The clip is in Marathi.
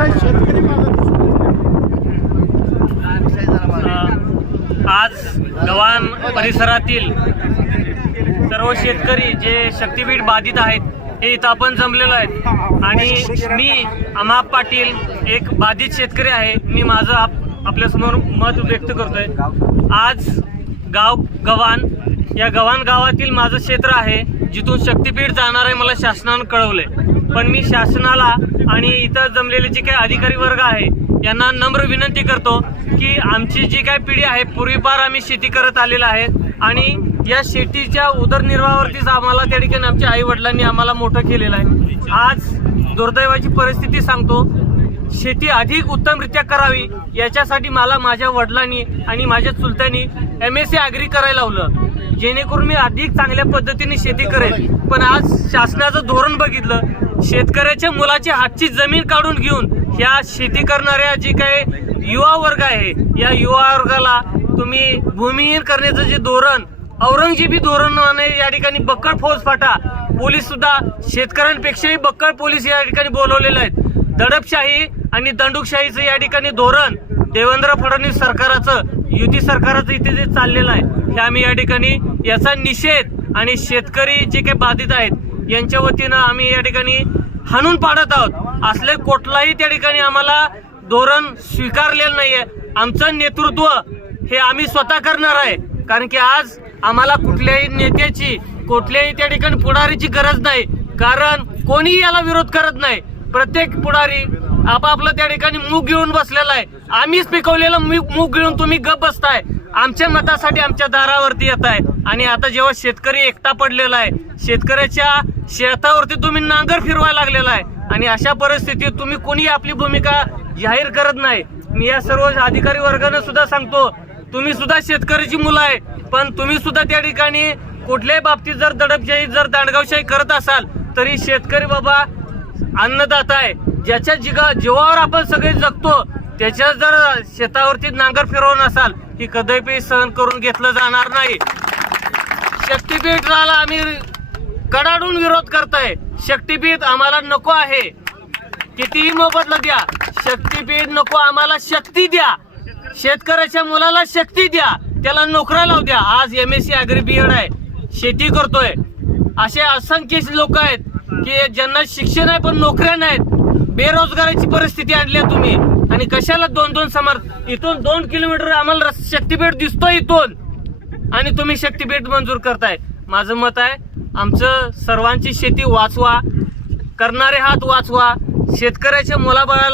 आज गव्हाण परिसरातील सर्व शेतकरी जे शक्तीपीठ बाधित आहेत हे इथं आपण जमलेलो आहेत आणि मी अमाप पाटील एक बाधित शेतकरी आहे। मी माझं आपल्यासमोर मत व्यक्त करतोय। आज गव्हाण या गव्हाण गावातील माझं क्षेत्र आहे जिथून शक्तीपीठ जाणार आहे मला शासनानं कळवलंय। पण मी शासनाला आणि इथं जमलेले जे काही अधिकारी वर्ग आहे यांना नम्र विनंती करतो की आमची जी काही पिढी आहे पूर्वीपार आम्ही शेती करत आलेला आहे आणि या शेतीच्या उदरनिर्वाहावरतीच आम्हाला त्या ठिकाणी आमच्या आई वडिलांनी आम्हाला मोठं केलेलं आहे। आज दुर्दैवाची परिस्थिती सांगतो, शेती अधिक उत्तमरित्या करावी याच्यासाठी मला माझ्या वडिलांनी आणि माझ्या चुलत्यांनी MSc ॲग्री करायला लावलं जेणेकरून मी अधिक चांगल्या पद्धतीने शेती करेल। पण आज शासनाचं धोरण बघितलं, शेतकऱ्याच्या मुलाची हातची जमीन काढून घेऊन ह्या शेती करणाऱ्या जी काही युवा वर्ग आहे या युवा वर्गाला तुम्ही भूमिहीन करण्याचं जे धोरण औरंगजेबी धोरणाने या ठिकाणी बक्कळ फौजफाटा पोलीस सुद्धा शेतकऱ्यांपेक्षाही बक्कळ पोलीस या ठिकाणी बोलवलेले आहेत। दडपशाही आणि दंडुकशाहीचं या ठिकाणी धोरण देवेंद्र फडणवीस सरकाराचं युती सरकाराचं इथे जे चाललेलं आहे हे आम्ही या ठिकाणी याचा निषेध आणि शेतकरी जे काही बाधित आहेत यांच्या वतीनं आम्ही या ठिकाणी हाणून पाडत आहोत। असले कुठलाही त्या ठिकाणी आम्हाला धोरण स्वीकारलेलं नाहीये। आमचं नेतृत्व हे आम्ही स्वतः करणार आहे, कारण की आज आम्हाला कुठल्याही नेत्याची कुठल्याही त्या ठिकाणी पुढारीची गरज नाही, कारण कोणीही याला विरोध करत नाही। प्रत्येक पुढारी आपापलं त्या ठिकाणी मूग घेऊन बसलेला आहे। आम्हीच पिकवलेलं मूग घेऊन तुम्ही गप बसताय, आमच्या मतासाठी आमच्या दारावरती येत आहे। आणि आता जेव्हा शेतकरी एकटा पडलेला आहे, शेतकऱ्याच्या शेतावरती तुम्ही नांगर फिरवायला लागलेला आहे आणि अशा परिस्थितीत तुम्ही कोणी आपली भूमिका जाहीर करत नाही। मी या सर्व अधिकारी वर्गाने सुद्धा सांगतो, तुम्ही सुद्धा शेतकऱ्याची मुलं आहे, पण तुम्ही सुद्धा त्या ठिकाणी कुठल्याही बाबतीत जर दडपशाही जर दांडगावशाही करत असाल तरी शेतकरी बाबा अन्नदाता आहे, ज्याच्या जीवावर आपण सगळे जगतो, त्याच्या जर शेतावरती नांगर फिरवून असाल ही कदापि सहन करून घेतलं जाणार नाही। शक्तीपीठाला आम्ही कडाडून विरोध करताय। शक्तीपीठ आम्हाला नको आहे, कितीही मोबदला द्या, शक्तीपीठ नको, आम्हाला शक्ती द्या, शेतकऱ्याच्या मुलाला शक्ती द्या, त्याला नोकऱ्या लावू द्या। आज MSc ॲग्री BEd आहे, शेती करतोय, असे असंख्य लोक आहेत की ज्यांना शिक्षण आहे पण नोकऱ्या नाहीत, बेरोजगाराची परिस्थिती आणली तुम्ही। आणि कशाला दोन इथून 2 किलोमीटर आम्हाला शक्तीपीठ दिसतोय इथून आणि तुम्ही शक्तीपीठ मंजूर करताय। माझं मत आहे आमचं सर्वांची शेती वाचवा, करणारे हात वाचवा, शेतकऱ्याच्या मुलाबाळाला